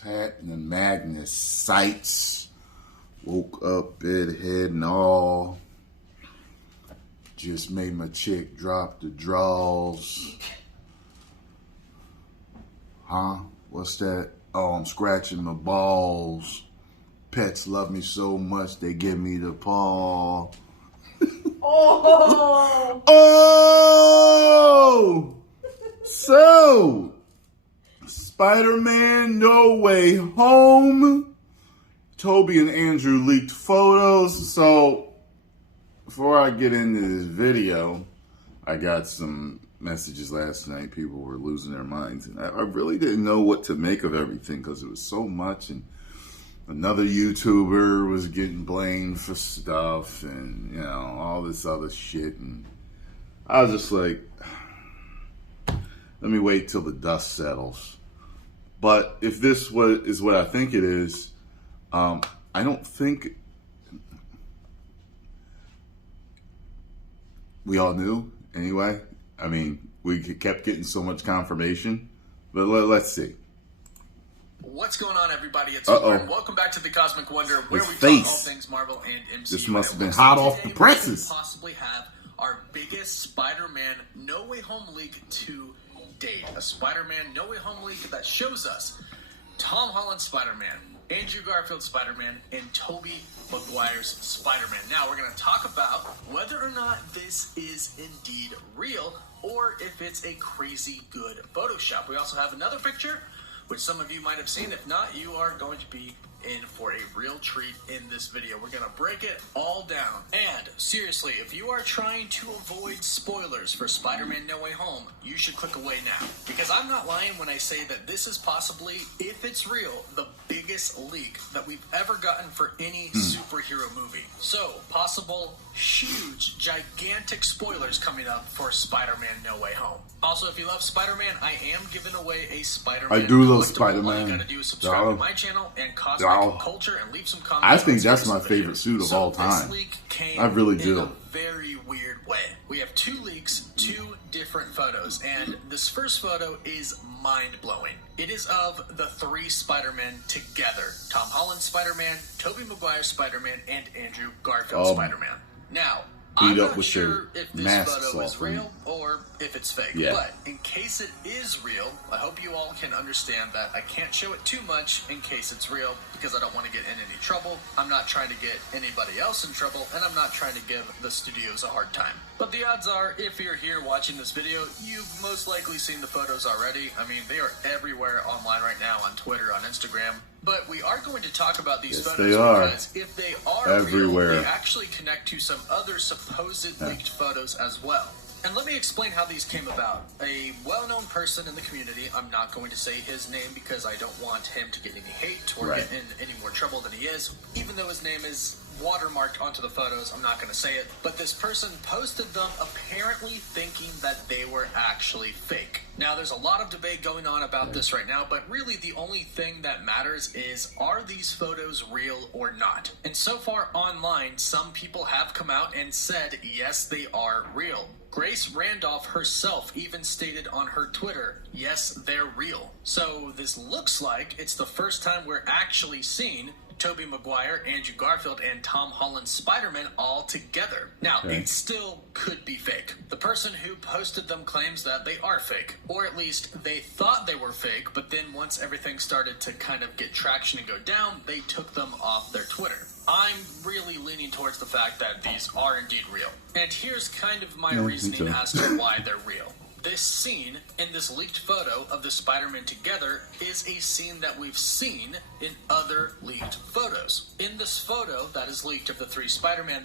happening, Magnus? Sights. Woke up, bedhead and all. Just made my chick drop the draws. Huh? What's that? Oh, I'm scratching my balls. Pets love me so much, they give me the paw. Oh! Oh! So, Spider-Man No Way Home. Tobey and Andrew leaked photos. So, before I get into this video, I got some messages last night. People were losing their minds. And I really didn't know what to make of everything because it was so much. And another YouTuber was getting blamed for stuff and, you know, all this other shit. And I was just like, let me wait till the dust settles. But if this is what I think it is, I don't think we all knew anyway. I mean, we kept getting so much confirmation. But let's see. What's going on, everybody? It's Tyrone. Welcome back to the Cosmic Wonder, where we talk all things Marvel and MCU. This must have been hot off the presses. We possibly have our biggest Spider-Man No Way Home leak to date. A Spider-Man No Way Home leak that shows us Tom Holland's Spider-Man, Andrew Garfield's Spider-Man, and Tobey Maguire's Spider-Man. Now, we're going to talk about whether or not this is indeed real, or if it's a crazy good Photoshop. We also have another picture, which some of you might have seen. If not, you are going to be in for a real treat in this video. We're going to break it all down. And seriously, if you are trying to avoid spoilers for Spider-Man No Way Home, you should click away now. Because I'm not lying when I say that this is possibly, if it's real, the biggest leak that we've ever gotten for any superhero movie. So, possible huge, gigantic spoilers coming up for Spider-Man No Way Home. Also, if you love Spider-Man, I am giving away a Spider-Man. I do love collectible. Spider-Man. All you gotta do is subscribe to my channel and Cosmic Culture and leave some comments. I think that's my favorite suit of all time. This leak came I really do. in a very weird way. We have two leaks, two different photos, and this first photo is mind-blowing. It is of the three Spider-Men together. Tom Holland's Spider-Man, Tobey Maguire's Spider-Man, and Andrew Garfield's Spider-Man. Now, I'm not sure if this photo is real or if it's fake, but in case it is real, I hope you all can understand that I can't show it too much in case it's real because I don't want to get in any trouble. I'm not trying to get anybody else in trouble, and I'm not trying to give the studios a hard time. But the odds are, if you're here watching this video, you've most likely seen the photos already. I mean, they are everywhere online right now, on Twitter, on Instagram. But we are going to talk about these photos because if they are everywhere, real, they actually connect to some other supposed leaked photos as well. And let me explain how these came about. A well-known person in the community, I'm not going to say his name because I don't want him to get any hate or get in any more trouble than he is. Even though his name is watermarked onto the photos, I'm not going to say it. But this person posted them apparently thinking that they were actually fake. Now, there's a lot of debate going on about this right now, but really the only thing that matters is, are these photos real or not? And so far online, some people have come out and said, yes, they are real. Grace Randolph herself even stated on her Twitter, yes, they're real. So this looks like it's the first time we're actually seeing Tobey Maguire, Andrew Garfield, and Tom Holland's Spider-Man all together. Now, it still could be fake. The person who posted them claims that they are fake, or at least they thought they were fake, but then once everything started to kind of get traction and go down, they took them off their Twitter. I'm really leaning towards the fact that these are indeed real. And here's kind of my reasoning as to why they're real. This scene in this leaked photo of the Spider-Man together is a scene that we've seen in other leaked photos. In this photo that is leaked of the three Spider-Man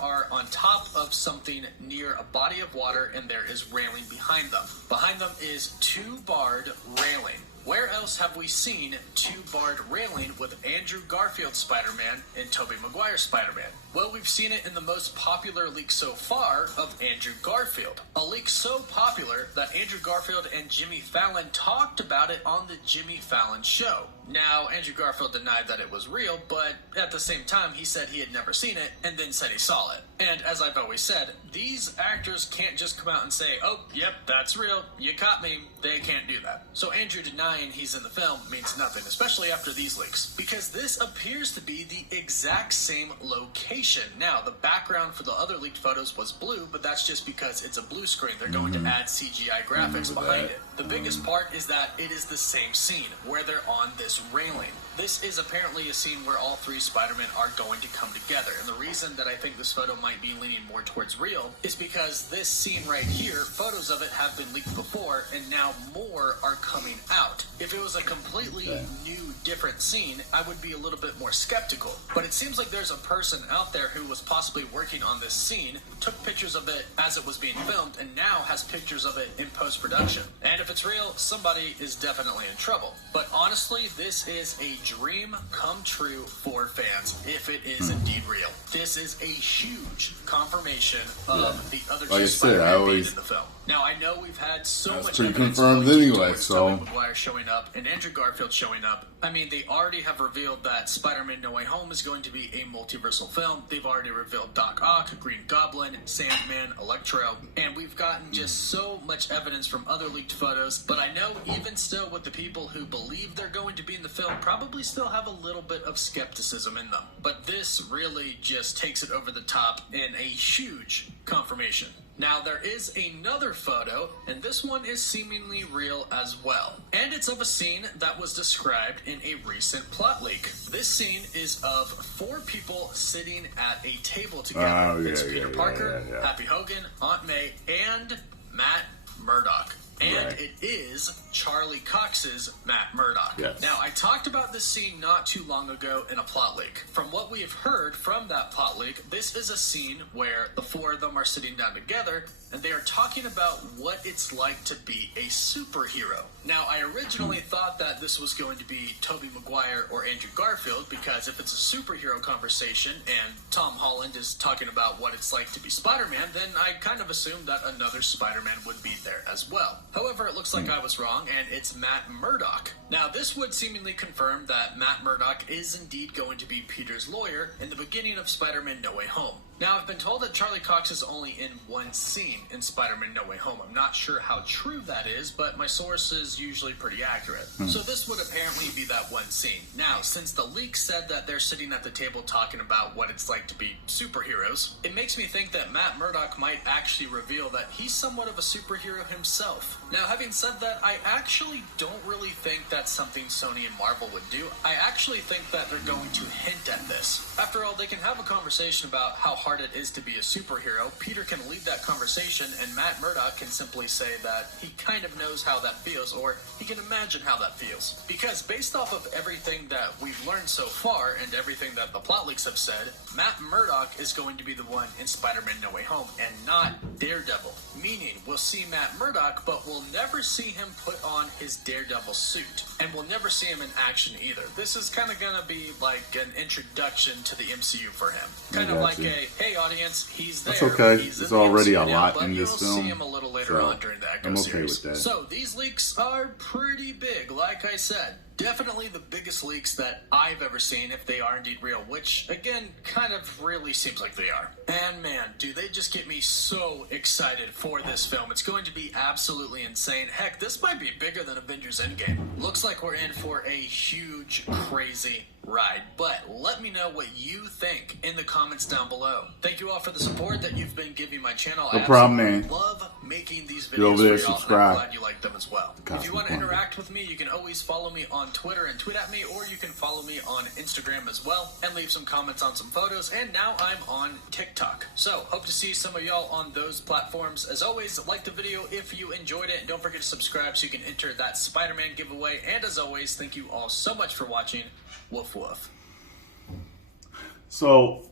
are on top of something near a body of water, and there is railing behind them. Behind them is two-barred railing. Where else have we seen two-barred railing with Andrew Garfield's Spider-Man and Tobey Maguire's Spider-Man? Well, we've seen it in the most popular leak so far of Andrew Garfield. A leak so popular that Andrew Garfield and Jimmy Fallon talked about it on the Jimmy Fallon show. Now, Andrew Garfield denied that it was real, but at the same time, he said he had never seen it and then said he saw it. And as I've always said, these actors can't just come out and say, oh, yep, that's real, you caught me. They can't do that. So Andrew denying he's is in the film means nothing, especially after these leaks, because this appears to be the exact same location. Now, the background for the other leaked photos was blue, but that's just because it's a blue screen. They're going to add CGI graphics behind it. The biggest part is that it is the same scene where they're on this railing. This is apparently a scene where all three Spider-Men are going to come together. And the reason that I think this photo might be leaning more towards real is because this scene right here, photos of it have been leaked before, and now more are coming out. If it was a completely new, different scene, I would be a little bit more skeptical. But it seems like there's a person out there who was possibly working on this scene, took pictures of it as it was being filmed, and now has pictures of it in post-production. And if it's real, somebody is definitely in trouble. But honestly, this is a dream come true for fans, if it is indeed real. This is a huge confirmation of the other two Spider-Man being in the film. Now, I know we've had so much pretty evidence confirmed anyway, so Tobey Maguire showing up and Andrew Garfield showing up. I mean, they already have revealed that Spider-Man No Way Home is going to be a multiversal film. They've already revealed Doc Ock, Green Goblin, Sandman, Electro, and we've gotten just so much evidence from other leaked photos. But I know even still with the people who believe they're going to be in the film probably still have a little bit of skepticism in them. But this really just takes it over the top in a huge confirmation. Now, there is another photo, and this one is seemingly real as well. And it's of a scene that was described in a recent plot leak. This scene is of 4 people sitting at a table together. It's Peter Parker, Happy Hogan, Aunt May, and Matt Murdock. And it is Charlie Cox's Matt Murdock. Yes. Now, I talked about this scene not too long ago in a plot leak. From what we have heard from that plot leak, this is a scene where the 4 of them are sitting down together and they are talking about what it's like to be a superhero. Now, I originally thought that this was going to be Tobey Maguire or Andrew Garfield, because if it's a superhero conversation and Tom Holland is talking about what it's like to be Spider-Man, then I kind of assumed that another Spider-Man would be there as well. However, it looks like I was wrong, and it's Matt Murdock. Now, this would seemingly confirm that Matt Murdock is indeed going to be Peter's lawyer in the beginning of Spider-Man No Way Home. Now, I've been told that Charlie Cox is only in one scene in Spider-Man No Way Home. I'm not sure how true that is, but my source is usually pretty accurate. So this would apparently be that one scene. Now, since the leak said that they're sitting at the table talking about what it's like to be superheroes, it makes me think that Matt Murdock might actually reveal that he's somewhat of a superhero himself. Now, having said that, I actually don't really think that's something Sony and Marvel would do. I actually think that they're going to hint at this. After all, they can have a conversation about how hard it is to be a superhero. Peter can lead that conversation, and Matt Murdock can simply say that he kind of knows how that feels, or he can imagine how that feels. Because based off of everything that we've learned so far, and everything that the plot leaks have said, Matt Murdock is going to be the one in Spider-Man No Way Home, and not Daredevil. Meaning, we'll see Matt Murdock, but we'll never see him put on his Daredevil suit. And we'll never see him in action either. This is kind of going to be like an introduction to the MCU for him. Kind of like a, hey audience, he's there. That's okay. He's There's already a lot but in this film. You'll see him a little later on during the Echo I'm okay series. with that. So these leaks are pretty big, like I said. Definitely the biggest leaks that I've ever seen, if they are indeed real, which, again, kind of really seems like they are. And man, do they just get me so excited for this film. It's going to be absolutely insane. Heck, this might be bigger than Avengers Endgame. Looks like we're in for a huge, crazy ride. But let me know what you think in the comments down below. Thank you all for the support that you've been giving my channel. No problem, man. Love making these videos You're over there, for y'all, subscribe. and I'm glad you like them as well. If you want to interact with me, you can always follow me on Twitter and tweet at me, or you can follow me on Instagram as well and leave some comments on some photos. And now I'm on TikTok. So hope to see some of y'all on those platforms. As always, like the video if you enjoyed it, and don't forget to subscribe so you can enter that Spider-Man giveaway. And as always, thank you all so much for watching. Woof woof. So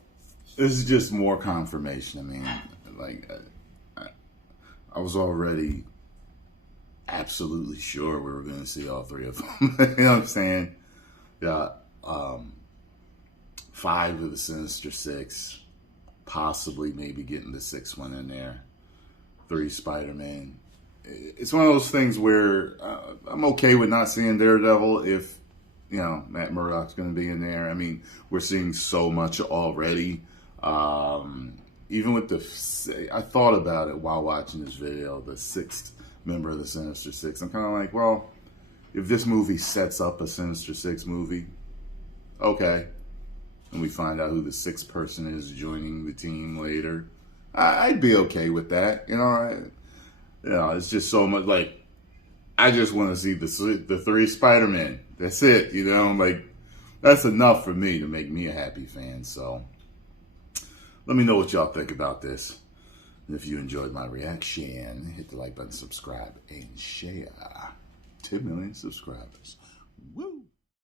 this is just more confirmation. I mean, like I was already absolutely sure we were going to see all 3 of them. You know what I'm saying? Yeah, 5 of the Sinister Six, possibly maybe getting the 6th one in there. 3 Spider-Man. It's one of those things where I'm okay with not seeing Daredevil if, you know, Matt Murdock's going to be in there. I mean, we're seeing so much already. Even with I thought about it while watching this video, the 6th member of the Sinister Six. I'm kind of like, well, if this movie sets up a Sinister Six movie, okay, and we find out who the sixth person is joining the team later, I'd be okay with that. It's just so much like, I just want to see the three Spider-Men. That's it, like, that's enough for me to make me a happy fan. So let me know what y'all think about this. And if you enjoyed my reaction, hit the like button, subscribe, and share. 10 million subscribers. Woo!